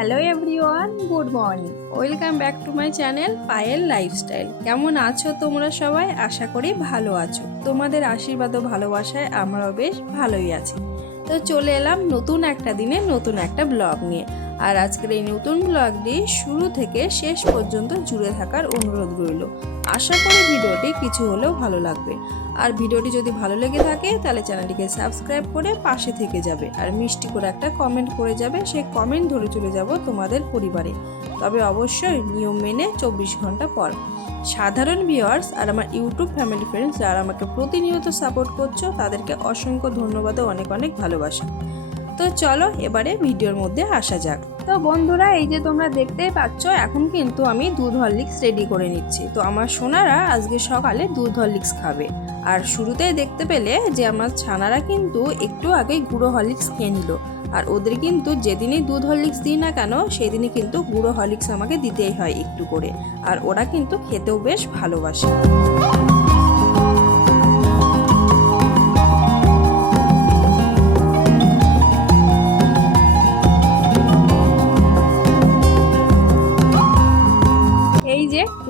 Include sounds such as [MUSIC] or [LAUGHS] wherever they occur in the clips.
Hello everyone, good morning. Welcome back to my channel Payel lifestyle. কেমন আছো তোমরা সবাই? আশা করি ভালো আছো। তোমাদের আশীর্বাদ ও ভালোবাসায় আমরাও বেশ ভালোই আছি। তো চলে এলাম নতুন একটা দিনে নতুন একটা ব্লগ নিয়ে। আর আজকের এই নতুন ব্লগটি শুরু থেকে শেষ পর্যন্ত জুড়ে থাকার অনুরোধ রইল। আশা করি ভিডিওটি কিছু হলেও ভালো লাগবে। আর ভিডিওটি যদি ভালো লেগে থাকে, তাহলে চ্যানেলটিকে সাবস্ক্রাইব করে পাশে থেকে যাবে। আর মিষ্টি করে একটা কমেন্ট করে যাবে। সেই কমেন্ট ধরে চলে যাব তোমাদের পরিবারে। তবে অবশ্যই নিয়ম মেনে চব্বিশ ঘণ্টা পর সাধারণ ভিওয়ার্স আর আমার ইউটিউব ফ্যামিলি ফ্রেন্ডস যারা আমাকে প্রতিনিয়ত সাপোর্ট করছ, তাদেরকে অসংখ্য ধন্যবাদ ও অনেক অনেক ভালোবাসা। তো চলো এবারে ভিডিওর মধ্যে আসা যাক। তো বন্ধুরা, এই যে তোমরা দেখতেই পাচ্ছ, এখন কিন্তু আমি দুধ হরলিক্স রেডি করে নিচ্ছি। তো আমার সোনারা আজকে সকালে দুধ হরলিক্স খাবে। আর শুরুতেই দেখতে পেলে যে আমার ছানারা কিন্তু একটু আগে গুঁড়ো হরলিক্স খেয়ে নিল। আর ওদের কিন্তু যেদিনই দুধ হরলিক্স দিই না কেন সেদিনই কিন্তু গুঁড়ো হরলিক্স আমাকে দিতেই হয় একটু করে। আর ওরা কিন্তু খেতেও বেশ ভালোবাসে।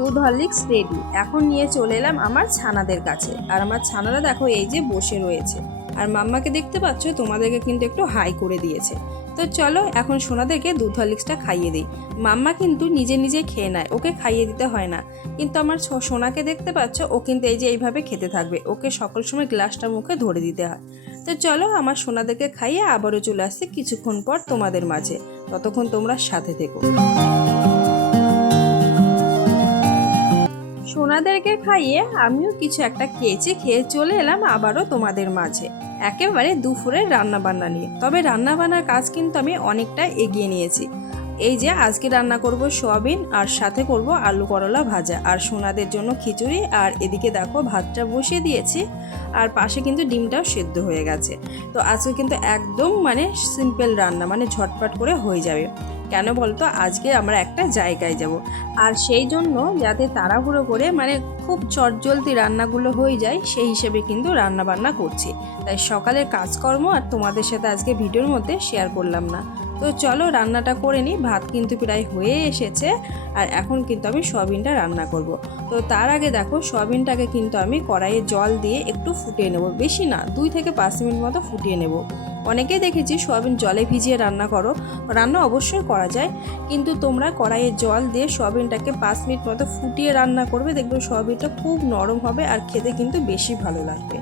দুধ হরলিক্স রেডি এখন নিয়ে চলে এলাম আমার ছানাদের কাছে। আর আমার ছানারা দেখো এই যে বসে রয়েছে। আর মাম্মাকে দেখতে পাচ্ছ, তোমাদেরকে কিন্তু একটু হাই করে দিয়েছে। তো চলো এখন সোনাদেরকে দুধ হরলিক্সটা খাইয়ে দিই। মাম্মা কিন্তু নিজে নিজে খেয়ে নেয়, ওকে খাইয়ে দিতে হয় না। কিন্তু আমার সোনাকে দেখতে পাচ্ছ, ও কিন্তু এই যে এইভাবে খেতে থাকবে। ওকে সকল সময় গ্লাসটা মুখে ধরে দিতে হয়। তো চলো আমার সোনাদেরকে খাইয়ে আবারও চলে আসছি কিছুক্ষণ পর তোমাদের মাঝে। ততক্ষণ তোমরা সাথে থেকো। সোনাদেরকে খাইয়ে আমিও কিছু একটা খেয়েছি খেয়ে চলে এলাম আবারও তোমাদের মাঝে। একেবারে দুপুরের রান্না বান্না নিয়ে। তবে রান্না বান্নার কাজ কিন্তু আমি অনেকটা এগিয়ে নিয়েছি। এই যে আজকে রান্না করব সোয়াবিন আর সাথে করব আলু করলা ভাজা। আর সোনাদের জন্য খিচুড়ি আর এদিকে দেখো ভাতটা বসিয়ে দিয়েছি। আর পাশে কিন্তু ডিমটাও সেদ্ধ হয়ে গেছে। তো আজকে কিন্তু একদম মানে সিম্পল রান্না মানে ঝটপট করে হয়ে যাবে। কেন বলতো? আজকে আমরা একটা জায়গায় যাব। আর সেই জন্য যাতে তাড়াহুড়ো করে মানে খুব চটজলদি রান্নাগুলো হয়ে যায়, সেই হিসেবে কিন্তু রান্না বান্না করছি। তাই সকালের কাজকর্ম আর তোমাদের সাথে আজকে ভিডিওর মধ্যে শেয়ার করলাম না। তো চলো রান্নাটা করে নিই, ভাত কিন্তু প্রায় হয়ে এসেছে, আর এখন কিন্তু আমি সয়াবিনটা রান্না করব। তো তার আগে দেখো, সয়াবিনটাকে কিন্তু আমি কড়াইয়ে জল দিয়ে একটু ফুটিয়ে নেব, বেশি না, দুই থেকে পাঁচ মিনিট মতো ফুটিয়ে নেব। অনেকেই দেখেছি সয়াবিন জলে ভিজিয়ে রান্না করো। রান্না অবশ্যই করা যায়। কিন্তু তোমরা কড়াইয়ে জল দিয়ে সয়াবিনটাকে পাঁচ মিনিট মতো ফুটিয়ে রান্না করবে। দেখবে সয়াবিনটা খুব নরম হবে আর খেতে কিন্তু বেশি ভালো লাগবে।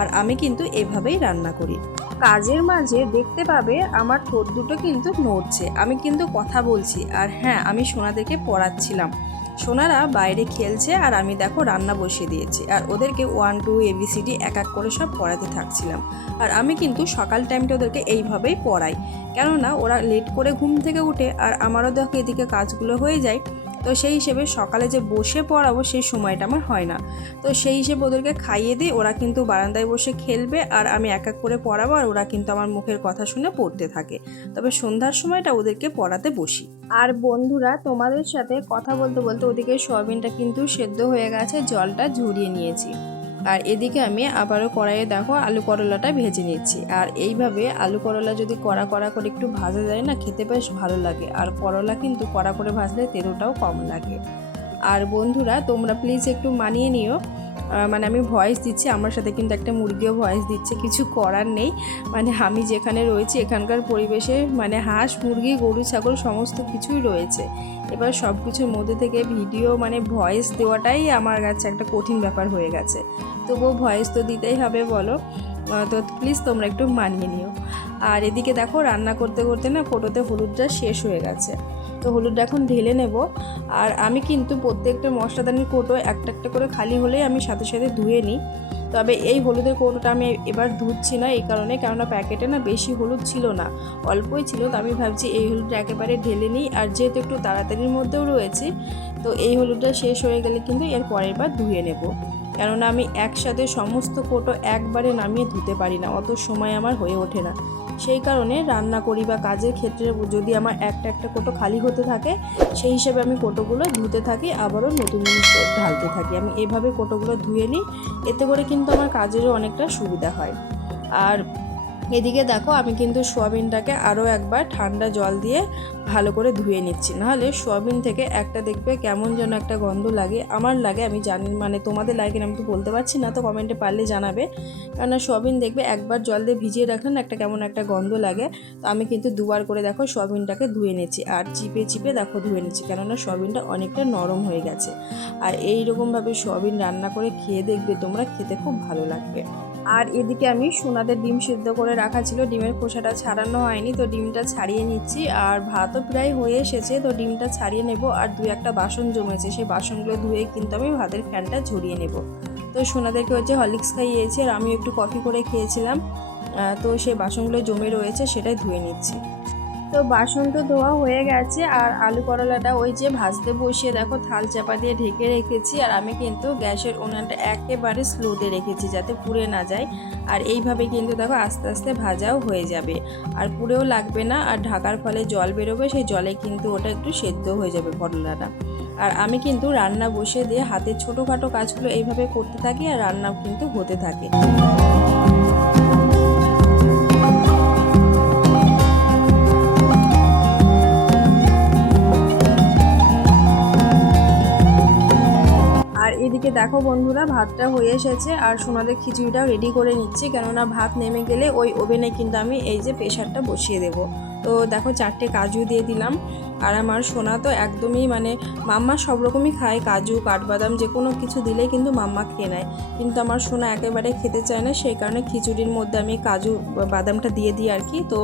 আর আমি কিন্তু এভাবেই রান্না করি। কাজের মাঝে দেখতে পাবে আমার ঠোঁট দুটো কিন্তু নড়ছে। আমি কিন্তু কথা বলছি। আর হ্যাঁ আমি সোনাদেরকে পড়াচ্ছিলাম। সোনারা বাইরে খেলছে আর আমি দেখো রান্না বসিয়ে দিয়েছি। আর ওদেরকে ওয়ান টু এবিসিডি এক এক করে সব পড়াতে থাকছিলাম। আর আমি কিন্তু সকাল টাইমটা ওদেরকে এইভাবেই পড়াই। কেননা ওরা লেট করে ঘুম থেকে উঠে আর আমারও দেখো এদিকে কাজগুলো হয়ে যায়। তো সেই হিসেবে সকালে যে বসে পড়াবো সেই সময়টা আমার হয় না। তো সেই হিসেবে ওদেরকে খাইয়ে দিই ওরা কিন্তু বারান্দায় বসে খেলবে আর আমি এক এক করে পড়াবো আর ওরা কিন্তু আমার মুখের কথা শুনে পড়তে থাকে। তবে সন্ধ্যার সময়টা ওদেরকে পড়াতে বসি। আর বন্ধুরা, তোমাদের সাথে কথা বলতে বলতে ওদিকে সোয়াবিনটা কিন্তু সেদ্ধ হয়ে গেছে, জলটা ঝরিয়ে নিয়েছি। আর এদিকে আমি আবারও কড়াইয়ে দেখো আলু করলাটা ভেজে নিচ্ছি। আর এইভাবে আলু করলা যদি কড়া কড়া করে একটু ভাজা যায় না, খেতে বেশ ভালো লাগে। আর করলা কিন্তু কড়া করে ভাজলে তেলটাও কম লাগে। আর বন্ধুরা, তোমরা প্লিজ একটু মানিয়ে নিও। মানে আমি ভয়েস দিচ্ছি, আমার সাথে কিন্তু একটা মুরগিও ভয়েস দিচ্ছে, কিছু করার নেই। মানে আমি যেখানে রয়েছি, এখানকার পরিবেশে মানে হাঁস, মুরগি, গরু, ছাগল, সমস্ত কিছুই রয়েছে। এবার সব কিছুর মধ্যে থেকে ভিডিও মানে ভয়েস দেওয়াটাই আমার কাছে একটা কঠিন ব্যাপার হয়ে গেছে। তবুও ভয়েস তো দিতেই হবে, বলো। তো প্লিজ তোমরা একটু মানিয়ে নিও। আর এদিকে দেখো রান্না করতে করতে না কোটোতে হলুদটা শেষ হয়ে গেছে। তো হলুদটা এখন ঢেলে নেব। আর আমি কিন্তু প্রত্যেকটা মশলাদানির কোটো একটা একটা করে খালি হলেই আমি সাথে সাথে ধুয়ে নিই। তবে এই হলুদের কৌটোটা আমি এবার ধুচ্ছি না এই কারণে, কেননা প্যাকেটে না বেশি হলুদ ছিল না। অল্পই ছিল, তো আমি ভাবছি এই হলুদটা একেবারে ঢেলে নিই। আর যেহেতু একটু তাড়াতাড়ির মধ্যেও রয়েছে, তো এই হলুদটা শেষ হয়ে গেলে কিন্তু এর পরের বার ধুয়ে নেব। কেননা আমি একসাথে সমস্ত কোটো একবারে নামিয়ে ধুতে পারি না, অত সময় আমার হয়ে ওঠে না। সেই কারণে রান্না করি বা কাজের ক্ষেত্রে যদি আমার একটা একটা কোটো খালি হতে থাকে, সেই হিসেবে আমি কোটোগুলো ধুতে থাকি, আবারও নতুন জিনিস ঢালতে থাকি। আমি এভাবে কোটোগুলো ধুয়ে নিই, এতে করে কিন্তু আমার কাজেরও অনেকটা সুবিধা হয়। আর এদিকে দেখো, আমি কিন্তু সোয়াবিনটাকে আরও একবার ঠান্ডা জল দিয়ে ভালো করে ধুয়ে নিচ্ছি। নাহলে সোয়াবিন থেকে একটা দেখবে কেমন যেন একটা গন্ধ লাগে। আমার লাগে, আমি জানি মানে তোমাদের লাগে আমি তো বলতে পারছি না, তো কমেন্টে পারলে জানাবে। কেননা সোয়াবিন দেখবে একবার জল দিয়ে ভিজিয়ে রাখলে না একটা কেমন একটা গন্ধ লাগে। তো আমি কিন্তু দুবার করে দেখো সোয়াবিনটাকে ধুয়ে নিচ্ছি আর চিপে চিপে দেখো ধুয়ে নিচ্ছি, কেননা সোয়াবিনটা অনেকটা নরম হয়ে গেছে। আর এই রকমভাবে সোয়াবিন রান্না করে খেয়ে দেখবে তোমরা, খেতে খুব ভালো লাগবে। আর এদিকে আমি সোনাদের ডিম সিদ্ধ করে রাখা ছিল, ডিমের খোসাটা ছাড়ানো হয়নি, তো ডিমটা ছাড়িয়ে নিচ্ছি। আর ভাতও প্রায় হয়ে এসেছে, তো ডিমটা ছাড়িয়ে নেব আর দু একটা বাসন জমেছে, সেই বাসনগুলো ধুয়ে কিন্তু আমি ভাতের ফ্যানটা ঝরিয়ে নেব। তো সোনাদেরকে হচ্ছে হরলিক্স খাইয়েছি আর আমি একটু কফি করে খেয়েছিলাম তো সেই বাসনগুলো জমে রয়েছে সেটাই ধুয়ে নিচ্ছি। তো বাসন তো ধোয়া হয়ে গেছে আর আলু করলাটা ওই যে ভাজতে বসিয়ে দেখো, থাল চাপা দিয়ে ঢেকে রেখেছি আর আমি কিন্তু গ্যাসের উনানটা একেবারে স্লোতে রেখেছি যাতে পুড়ে না যায়। আর এইভাবে কিন্তু দেখো আস্তে আস্তে ভাজাও হয়ে যাবে। আর পুড়েও লাগবে না আর ঢাকার ফলে জল বেরোবে, সেই জলে কিন্তু ওটা একটু সেদ্ধ হয়ে যাবে করলাটা আর আমি কিন্তু রান্না বসে দিয়ে হাতের ছোটোখাটো কাজগুলো এইভাবে করতে থাকি আর রান্নাও কিন্তু হতে থাকে। এদিকে দেখো বন্ধুরা, ভাতটা হয়ে এসেছে আর সোনাদের খিচুড়িটাও রেডি করে নিচ্ছি। কেননা ভাত নেমে গেলে ওই ওভেনে কিন্তু আমি এই যে প্রেশারটা বসিয়ে দেব। তো দেখো চারটে কাজু দিয়ে দিলাম আর আমার সোনা তো একদমই মানে মাম্মা সব রকমই খায়, কাজু, কাঠবাদাম যে কোনো কিছু দিলেই কিন্তু মাম্মা খেয়ে নেয়। কিন্তু আমার সোনা একেবারে খেতে চায় না, সেই কারণে খিচুড়ির মধ্যে আমি কাজু বাদামটা দিয়ে দিই আর কি। তো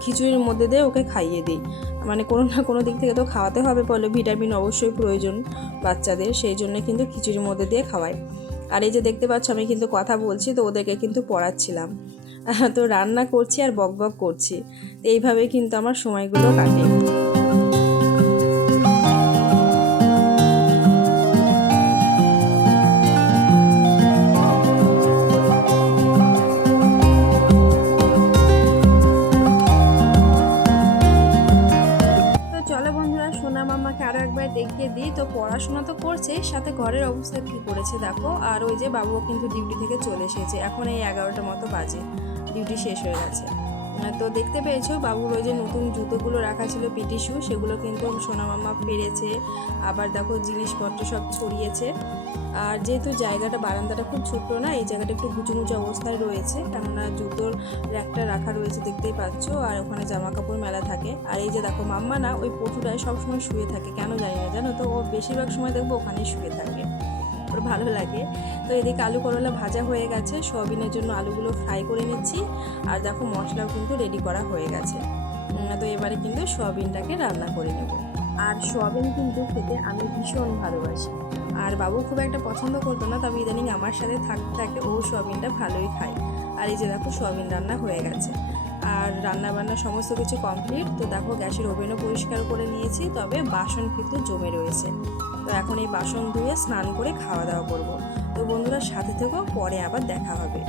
খিচুড়ির মধ্যে দিয়ে ওকে খাইয়ে দিই। মানে কোনো না কোনো দিক থেকে তো খাওয়াতে হবে বলে ভিটামিন অবশ্যই প্রয়োজন বাচ্চাদের, সেই জন্য কিন্তু খিচুড়ির মধ্যে দিয়ে খাওয়াই। আর এই যে দেখতে পাচ্ছ, আমি কিন্তু কথা বলছি, তো ওদেরকে কিন্তু পড়াচ্ছিলাম। [LAUGHS] তো রান্না করছি আর বক বক করছি। এইভাবে কিন্তু আমার সময়গুলো কাটে। ঘরের অবস্থা কি করেছে দেখো। আর ওই যে বাবুও কিন্তু ডিউটি থেকে চলে এসেছে। এখন এই এগারোটা মতো বাজে। ডিউটি শেষ হয়ে গেছে। তো দেখতে পেয়েছ, বাবুর ওই যে নতুন জুতোগুলো রাখা ছিল পিটি শু, সেগুলো কিন্তু সোনা মামা পেরেছে। আবার দেখো জিনিসপত্র সব ছড়িয়েছে। আর যেহেতু জায়গাটা, বারান্দাটা খুব ছোট্ট না, এই জায়গাটা একটু গুচু মুচু অবস্থায় রয়েছে। কেননা জুতোর র্যাকটা রাখা রয়েছে দেখতেই পাচ্ছ, আর ওখানে জামা কাপড় মেলা থাকে। আর এই যে দেখো মাম্মা না, ওই পটুটায় সবসময় শুয়ে থাকে। কেন জানি না, জানো তো? ও বেশিরভাগ সময় দেখব ওখানেই শুয়ে থাকে। ওর ভালো লাগে। তো এদিকে আলু করলা ভাজা হয়ে গেছে, সোয়াবিনের জন্য আলুগুলো ফ্রাই করে নিচ্ছি। আর দেখো মশলাও কিন্তু রেডি করা হয়ে গেছে। তো এবারে কিন্তু সোয়াবিনটাকে রান্না করে নেব। আর সোয়াবিন কিন্তু খেতে আমি ভীষণ ভালোবাসি। আর বাবু খুব একটা পছন্দ করতো না, তবে ইদানিং আমার সাথে থাকতে থাকতে ও সোয়াবিনটা ভালোই খায়। আর এই যে দেখো সোয়াবিন রান্না হয়ে গেছে। আর রান্না বান্না সমস্ত কিছু কমপ্লিট তো দেখো, গ্যাসের ওভেনও পরিষ্কার করে নিয়েছি, তবে বাসন কিন্তু জমে রয়েছে। তো এখন এই বাসন ধুয়ে স্নান করে খাওয়া দাওয়া করব। তো বন্ধুরা, সাথে থেকেও পরে আবার দেখা হবে।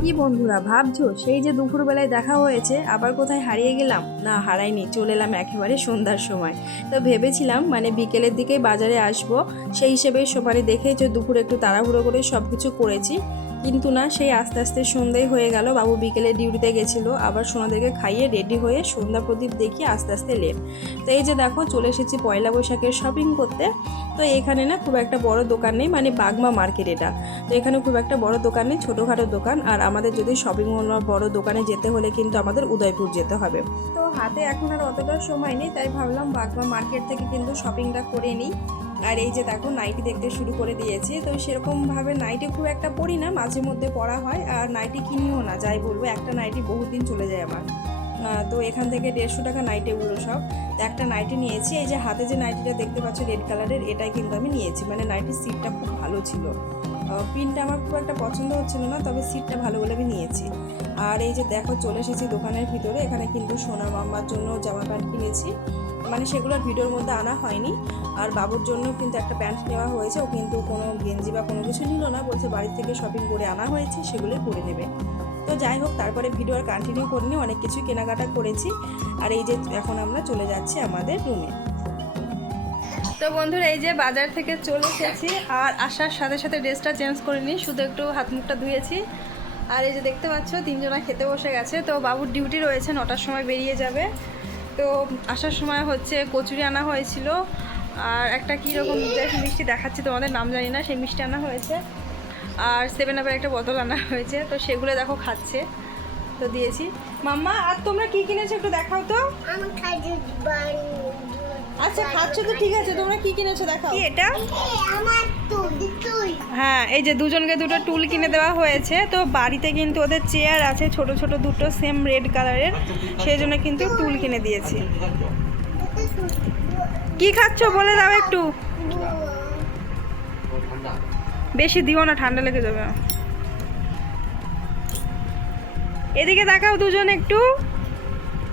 কি বন্ধুরা, ভাবছ? সেই যে দুপুরবেলায় দেখা হয়েছে, আবার কোথায় হারিয়ে গেলাম? না, হারাইনি, চলে এলাম একেবারে সন্ধ্যার সময়। তো ভেবেছিলাম মানে বিকেলের দিকেই বাজারে আসব। সেই হিসেবে মানে দেখেই যে দুপুরে একটু তাড়াহুড়ো করে সব কিছু করেছি। কিন্তু না, সেই আস্তে আস্তে সন্ধ্যাই হয়ে গেল। বাবু বিকেলে ডিউটিতে গেছিল। আবার সোনাদেরকে খাইয়ে রেডি হয়ে সন্ধ্যা প্রদীপ দেখিয়ে আস্তে আস্তে লেট। তো এই যে দেখো, চলে এসেছি পয়লা বৈশাখের শপিং করতে। তো এখানে না খুব একটা বড় দোকান নেই মানে বাগমা মার্কেট এটা। তো এখানে খুব একটা বড় দোকান নেই, ছোটোখাটো দোকান। আর আমাদের যদি শপিং মল বা বড় দোকানে যেতে হলে কিন্তু আমাদের উদয়পুর যেতে হবে। তো হাতে এখন আর অতটা সময় নেই, তাই ভাবলাম বাগমা মার্কেট থেকে কিন্তু শপিংটা করে নিই। আর এই যে দেখো নাইটি দেখতে শুরু করে দিয়েছি। তো সেরকমভাবে নাইটি খুব একটা পরি না, মাঝে মধ্যে পরা হয়। আর নাইটি কিনিও না, যাই বলব, একটা নাইটি বহুদিন চলে যায় আমার। তো এখান থেকে দেড়শো টাকা নাইটি এগুলো সব। একটা নাইটি নিয়েছি, এই যে হাতে যে নাইটিটা দেখতে পাচ্ছ রেড কালারের এটাই কিন্তু আমি নিয়েছি। মানে নাইটির সিটটা খুব ভালো ছিল। প্রিন্টটা আমার খুব একটা পছন্দ হচ্ছিল না, তবে সিটটা ভালো বলে আমি নিয়েছি। আর এই যে দেখো, চলে এসেছি দোকানের ভিতরে। এখানে কিন্তু সোনার মাম্মার জন্য জামা প্যান্ট কিনেছি। মানে সেগুলো আর ভিডিওর মধ্যে আনা হয়নি। আর বাবুর জন্য কিন্তু একটা প্যান্ট নেওয়া হয়েছে। ও কিন্তু কোনো গেঞ্জি বা কোনো কিছু নিল না, বলছে বাড়ি থেকে শপিং করে আনা হয়েছে, সেগুলোই করে নেবে। তো যাই হোক, তারপরে ভিডিও আর কন্টিনিউ করিনি, অনেক কিছু কেনাকাটা করেছি। আর এই যে এখন আমরা চলে যাচ্ছি আমাদের রুমে তো বন্ধুরা, এই যে বাজার থেকে চলে এসেছি। আর আসার সাথে সাথে ড্রেসটা চেঞ্জ করিনি শুধু একটু হাত মুখটা ধুয়েছি। আর এই যে দেখতে পাচ্ছ, তিনজনা খেতে বসে গেছে। তো বাবুর ডিউটি রয়েছে, নটার সময় বেরিয়ে যাবে। তো আসার সময় হচ্ছে কচুরি আনা হয়েছিল। আর একটা কীরকম মিষ্টি দেখাচ্ছি, তোমাদের নাম জানি না, সেই মিষ্টি আনা হয়েছে। আর সেভেন আপের একটা বোতল আনা হয়েছে, তো সেগুলো দেখো খাচ্ছে। তো দিয়েছি। মাম্মা, আর তোমরা কি কিনেছো একটু দেখাও তো। আচ্ছা খাচ্ছ তো ঠিক আছে। তোমরা কি কিনেছো দেখাও। কি এটা? আমার হ্যাঁ এই যে দুজনকে দুটো টুল কিনে দেওয়া হয়েছে। তো বাড়িতে কিন্তু ওদের চেয়ার আছে ছোট ছোট দুটো সেম রেড কালারের সেই জন্য কিন্তু টুল কিনে দিয়েছি। কি খাচ্ছ? বলে দাও একটু। বেশি দিও না ঠান্ডা লেগে যাবে। এদিকে দেখাও দুজন একটু।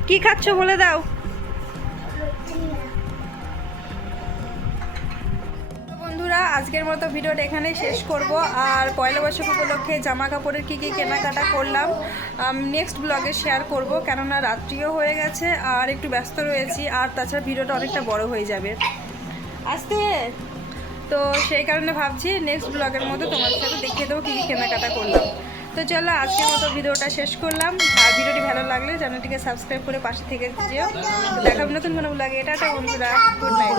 কি খাচ্ছ? বলে দাও। বন্ধুরা, আজকের মতো ভিডিওটা এখানেই শেষ করব। আর পয়লা বৈশাখ উপলক্ষে জামা কাপড়ের কী কী কেনাকাটা করলাম নেক্সট ব্লগে শেয়ার করব। কেননা রাত্রিও হয়ে গেছে, আর একটু ব্যস্ত রয়েছি, আর তাছাড়া ভিডিওটা অনেকটা বড় হয়ে যাবে। আসতে! তো সেই কারণে ভাবছি নেক্সট ব্লগের মধ্যে তোমাদের সাথে দেখিয়ে দেবো কী কী কেনাকাটা করলাম। তো চলো, আজকের মতো ভিডিওটা শেষ করলাম। আর ভিডিওটি ভালো লাগলে চ্যানেলটিকে সাবস্ক্রাইব করে পাশে থেকে যেও। দেখাবো নতুন কোনো ব্লগে এটা বন্ধুরা গুড নাইট